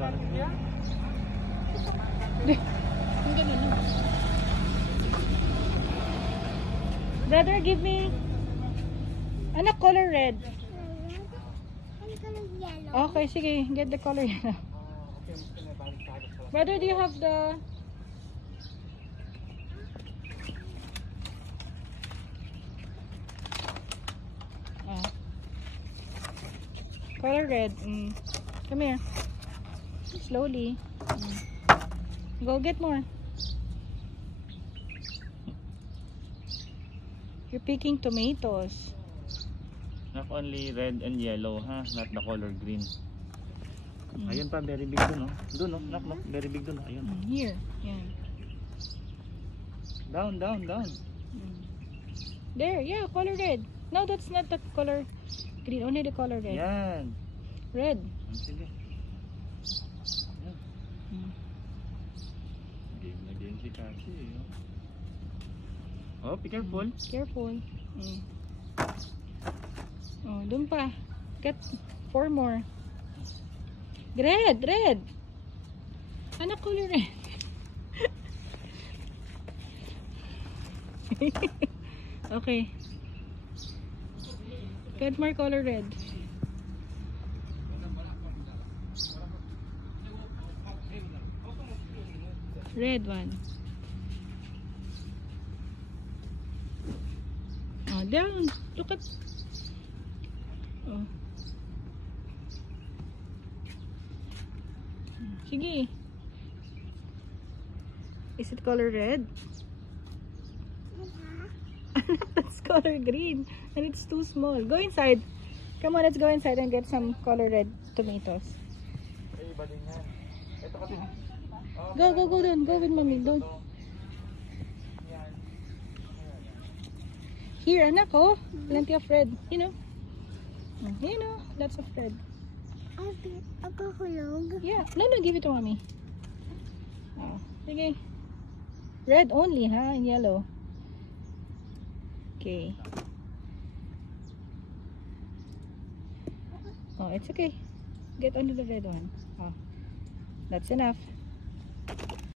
Ang ganun, no? Brother, give me anak, color red. Okay, sige, get the color yellow. Brother, do you have the color red? Come here. Slowly. Go get more. You're picking tomatoes. Not only red and yellow, ha? Not the color green. Ayun pa, very big dun, no? Dun, no? Knock, no? Very big dun, ayun. Here. Yeah. Down, down, down. There, yeah, color red. No, that's not the color green, only the color red. Yan. Red. Sige. Yan. Game na game si Cassie, oh, be careful. Careful. Oh, dun pa. Get 4 more. Red, red. Ano color red? Okay. Get more color red. Red one. Oh, down. Look at. Oh. Sige. Is it color red? That's color green. And it's too small. Go inside. Come on, let's go inside and get some color red tomatoes. Go, go, go doon. Go with mommy. Doon. Here, anak, oh. Plenty of red. You know. Lots of red. Yeah. No, give it to mommy. Oh, sige. Red only, ha? And yellow. Okay. Oh, it's okay. Get onto the red one. Oh, that's enough.